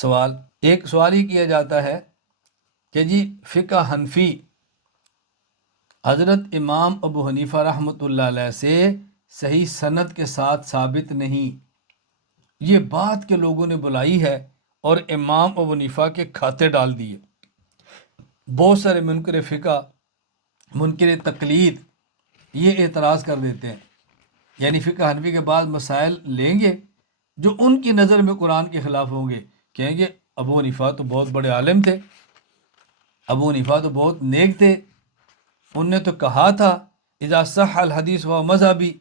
سوال ایک سوال ہی کیا جاتا ہے کہ جی فقہ حنفی حضرت امام ابو حنیفہ رحمۃ اللہ علیہ سے صحیح سند کے ساتھ ثابت نہیں، یہ بات کے لوگوں نے بلائی ہے اور امام ابو حنیفہ کے کھاتے ڈال دیے۔ بہت سارے منکر فقہ، منکر تقلید یہ اعتراض کر دیتے ہیں، یعنی فقہ حنفی کے بعد مسائل لیں گے جو ان کی نظر میں قرآن کے خلاف ہوں گے، کہیں گے ابو حنیفہ تو بہت بڑے عالم تھے، ابو حنیفہ تو بہت نیک تھے، ان نے تو کہا تھا اذا صح الحدیث و مذہبی،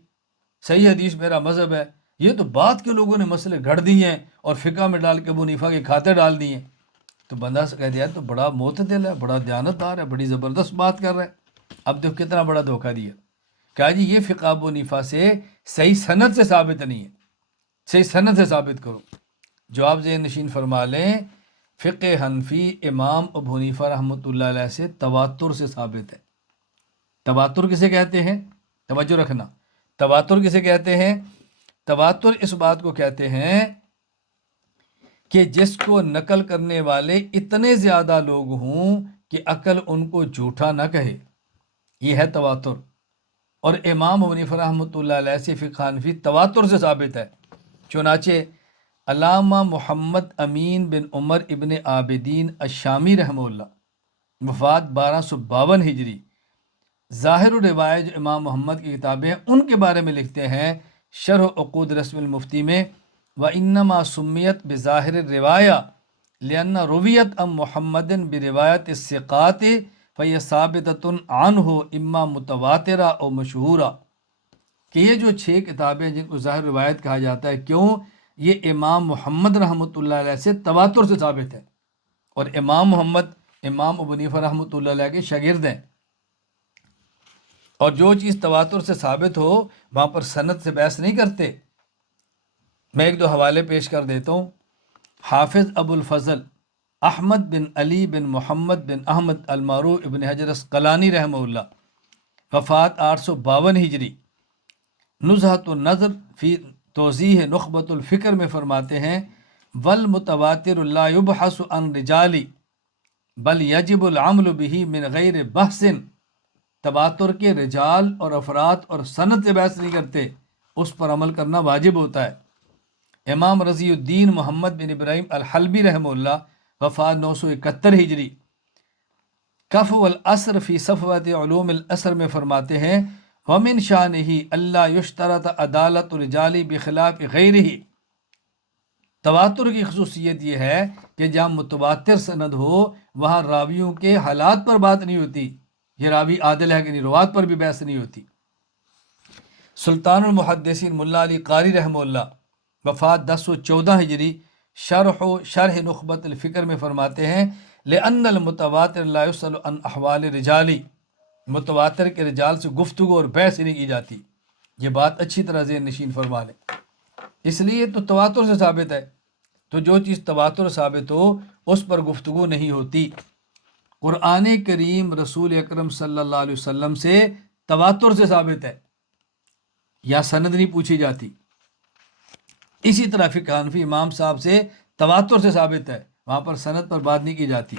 صحیح حدیث میرا مذہب ہے۔ یہ تو بعد کے لوگوں نے مسئلے گھڑ دیے ہیں اور فقہ میں ڈال کے ابو حنیفہ کے کھاتے ڈال دیے ہیں۔ تو بندہ سے کہہ دیا تو بڑا معتدل ہے، بڑا دیانتدار ہے، بڑی زبردست بات کر رہا ہے۔ اب دیکھو کتنا بڑا دھوکہ دیا، کہا جی یہ فقہ ابو حنیفہ سے صحیح سند سے ثابت نہیں ہے، صحیح سند سے ثابت کرو۔ جواب ذہن نشین فرما لیں، فقہ حنفی امام ابو حنیفہ رحمۃ اللہ علیہ سے تواتر سے ثابت ہے۔ تواتر کسے کہتے ہیں؟ توجہ رکھنا، تواتر کسے کہتے ہیں؟ تواتر اس بات کو کہتے ہیں کہ جس کو نقل کرنے والے اتنے زیادہ لوگ ہوں کہ عقل ان کو جھوٹا نہ کہے، یہ ہے تواتر۔ اور امام ابو حنیفہ رحمۃ اللہ علیہ سے فقہ حنفی تواتر سے ثابت ہے۔ چنانچہ علامہ محمد امین بن عمر ابن عابدین الشامی رحمہ اللہ، وفات 1252 ہجری، ظاہر الروایت جو امام محمد کی کتابیں ہیں ان کے بارے میں لکھتے ہیں شرح عقود رسم المفتی میں، وَإِنَّمَا سُمِّيَتْ بِظَاهِرِ الرِّوَایَةِ لِأَنَّ رُوِیَتْ عَن مُحَمَّدٍ بِرِوَایَتِ الثِّقَاتِ فَهِیَ ثَابِتَةٌ عَنْهُ اِمَّا مُتَوَاتِرَةٌ أَوْ مَشْهُورَةٌ کہ یہ جو 6 کتابیں جن کو ظاہر روایت کہا جاتا ہے، کیوں؟ یہ امام محمد رحمۃ اللہ علیہ سے تواتر سے ثابت ہے، اور امام محمد امام ابو حنیفہ رحمۃ اللہ علیہ کے شاگرد ہیں، اور جو چیز تواتر سے ثابت ہو وہاں پر سند سے بحث نہیں کرتے۔ میں ایک دو حوالے پیش کر دیتا ہوں۔ حافظ ابو الفضل احمد بن علی بن محمد بن احمد المعروف ابن حجر اسقلانی رحمہ اللہ، وفات 852 ہجری، نزہۃ النظر فی توضیح نخبۃ الفکر میں فرماتے ہیں والمتواتر لا یبحث عن رجال بل یجب العمل به من غیر بحث، تواتر کے رجال اور افراد اور سند سے بحث نہیں کرتے، اس پر عمل کرنا واجب ہوتا ہے۔ امام رضی الدین محمد بن ابراہیم الحلبی رحمہ اللہ، وفات 971 ہجری، کف والعصر فی صفوۃ علوم العصر میں فرماتے ہیں ومن شانہ اللہ یشترط عدالت الرجال بخلاف غیرہ، تواتر کی خصوصیت یہ ہے کہ جہاں متواتر سند ہو وہاں راویوں کے حالات پر بات نہیں ہوتی، یہ راوی عادل ہے کہ نہیں، روات پر بھی بحث نہیں ہوتی۔ سلطان المحدثین ملا علی قاری رحمہ اللہ، وفات 1014 ہجری، شرح نخبۃ الفکر میں فرماتے ہیں لأن المتواتر لا يسأل عن احوال الرجال، متواتر کے رجال سے گفتگو اور بحث نہیں کی جاتی۔ یہ بات اچھی طرح ذہن نشین فرما لیں، اس لیے تو تواتر سے ثابت ہے، تو جو چیز تواتر ثابت ہو اس پر گفتگو نہیں ہوتی۔ قرآن کریم رسول اکرم صلی اللہ علیہ وسلم سے تواتر سے ثابت ہے، یا سند نہیں پوچھی جاتی۔ اسی طرح فقہ حنفی امام صاحب سے تواتر سے ثابت ہے، وہاں پر سند پر بات نہیں کی جاتی۔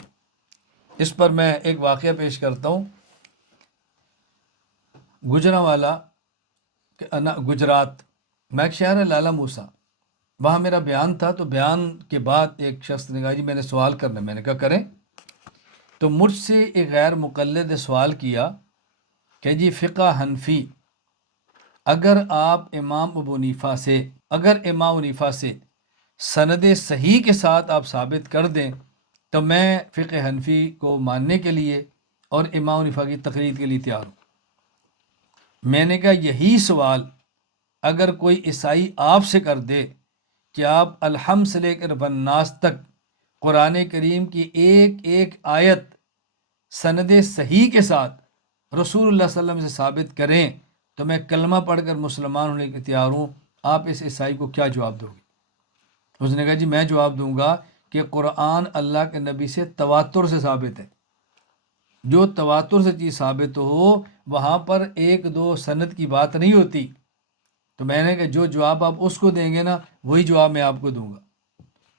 اس پر میں ایک واقعہ پیش کرتا ہوں۔ گجرانوالا گجرات میں ایک شہر ہے لالا موسیٰ، وہاں میرا بیان تھا، تو بیان کے بعد ایک شخص نے کہا جی میں نے سوال کرنا ہے، میں نے کہا کریں۔ تو مجھ سے ایک غیر مقلد نے سوال کیا کہ جی فقہ حنفی اگر امام ابو حنیفہ سے سند صحیح کے ساتھ آپ ثابت کر دیں تو میں فقہ حنفی کو ماننے کے لیے اور امام حنیفہ کی تقلید کے لیے تیار ہوں۔ میں نے کہا یہی سوال اگر کوئی عیسائی آپ سے کر دے کہ آپ الحمد سے لے کر والناس تک قرآن کریم کی ایک ایک آیت سند صحیح کے ساتھ رسول اللہ صلی اللہ علیہ وسلم سے ثابت کریں تو میں کلمہ پڑھ کر مسلمان ہونے کے تیار ہوں، آپ اس عیسائی کو کیا جواب دو گے؟ اس نے کہا جی میں جواب دوں گا کہ قرآن اللہ کے نبی سے تواتر سے ثابت ہے، جو تواتر سے چیز ثابت ہو وہاں پر ایک دو سند کی بات نہیں ہوتی۔ تو میں نے کہا جو جواب آپ اس کو دیں گے نا وہی جواب میں آپ کو دوں گا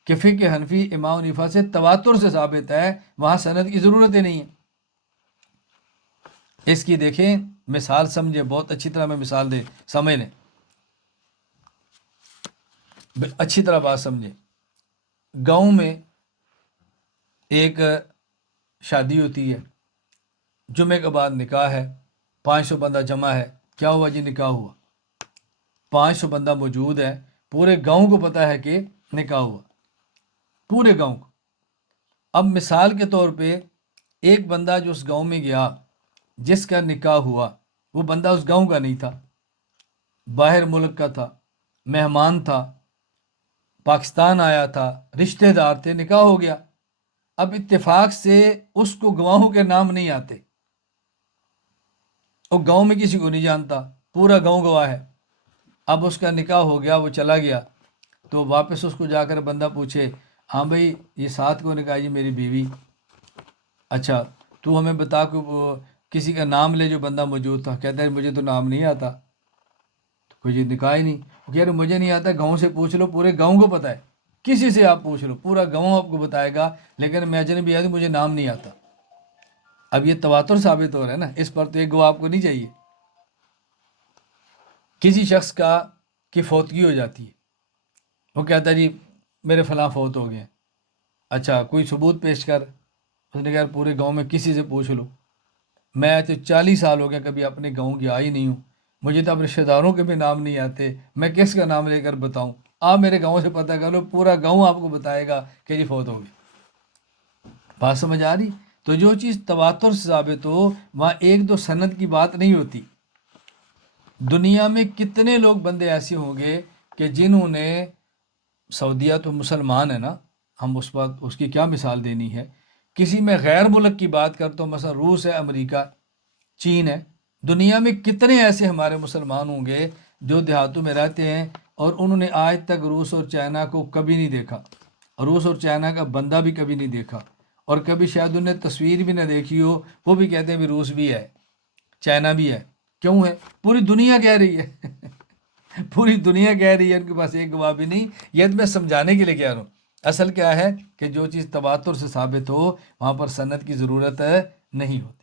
کہ فقہ حنفی امام حنیفہ سے تواتر سے ثابت ہے، وہاں سند کی ضرورت ہی نہیں ہے۔ اس کی دیکھیں مثال سمجھے، بہت اچھی طرح میں مثال دے سمجھ لیں، اچھی طرح بات سمجھیں۔ گاؤں میں ایک شادی ہوتی ہے، جمعے کے بعد نکاح ہے، 500 بندہ جمع ہے، کیا ہوا جی؟ نکاح ہوا، 500 بندہ موجود ہے، پورے گاؤں کو پتہ ہے کہ نکاح ہوا، پورے گاؤں کو۔ اب مثال کے طور پہ ایک بندہ جو اس گاؤں میں گیا، جس کا نکاح ہوا، وہ بندہ اس گاؤں کا نہیں تھا، باہر ملک کا تھا، مہمان تھا، پاکستان آیا تھا، رشتہ دار تھے، نکاح ہو گیا۔ اب اتفاق سے اس کو گواہوں کے نام نہیں آتے، وہ گاؤں میں کسی کو نہیں جانتا، پورا گاؤں گواہ ہے۔ اب اس کا نکاح ہو گیا، وہ چلا گیا، تو واپس اس کو جا کر بندہ پوچھے، ہاں بھائی یہ ساتھ کو نکاح؟ جی میری بیوی۔ اچھا تو ہمیں بتا کہ وہ کسی کا نام لے جو بندہ موجود تھا۔ کہتا ہے مجھے تو نام نہیں آتا، تو کوئی نکاح ہی نہیں۔ وہ کہہ رہے مجھے نہیں آتا، گاؤں سے پوچھ لو، پورے گاؤں کو پتہ ہے، کسی سے آپ پوچھ لو، پورا گاؤں آپ کو بتائے گا، لیکن میں اجنبی آدمی، مجھے نام نہیں آتا۔ اب یہ تواتر ثابت ہو رہا ہے نا، اس پر تو ایک گواہ آپ کو نہیں چاہیے۔ کسی شخص کی فوتگی ہو جاتی ہے، وہ کہتا ہے جی میرے فلاں فوت ہو گئے ہیں۔ اچھا کوئی ثبوت پیش کر، اس نے کہا پورے گاؤں میں کسی سے پوچھ لو، میں تو 40 سال ہو گیا کبھی اپنے گاؤں گیا ہی نہیں ہوں، مجھے تو اب رشتہ داروں کے بھی نام نہیں آتے، میں کس کا نام لے کر بتاؤں؟ آپ میرے گاؤں سے پتہ کر لو، پورا گاؤں آپ کو بتائے گا کہ جی فوت ہو گئے۔ بات سمجھ آ رہی؟ تو جو چیز تواتر سے ثابت ہو، وہاں ایک دو سند کی بات نہیں ہوتی۔ دنیا میں کتنے لوگ بندے ایسے ہوں گے کہ جنہوں نے، سعودیہ تو مسلمان ہے نا، ہم اس کی کیا مثال دینی ہے، کسی میں غیر ملک کی بات کرتا ہوں، مثلا روس ہے، امریکہ، چین ہے، دنیا میں کتنے ایسے ہمارے مسلمان ہوں گے جو دیہاتوں میں رہتے ہیں اور انہوں نے آج تک روس اور چائنا کو کبھی نہیں دیکھا، روس اور چائنا کا بندہ بھی کبھی نہیں دیکھا، اور کبھی شاید انہیں تصویر بھی نہ دیکھی ہو، وہ بھی کہتے ہیں بھی روس بھی ہے، چائنا بھی ہے۔ کیوں ہے؟ پوری دنیا کہہ رہی ہے پوری دنیا کہہ رہی ہے، ان کے پاس ایک گواہ بھی نہیں۔ یہ تو میں سمجھانے کے لیے کہہ رہا ہوں، اصل کیا ہے کہ جو چیز تواتر سے ثابت ہو وہاں پر سند کی ضرورت نہیں ہوتی۔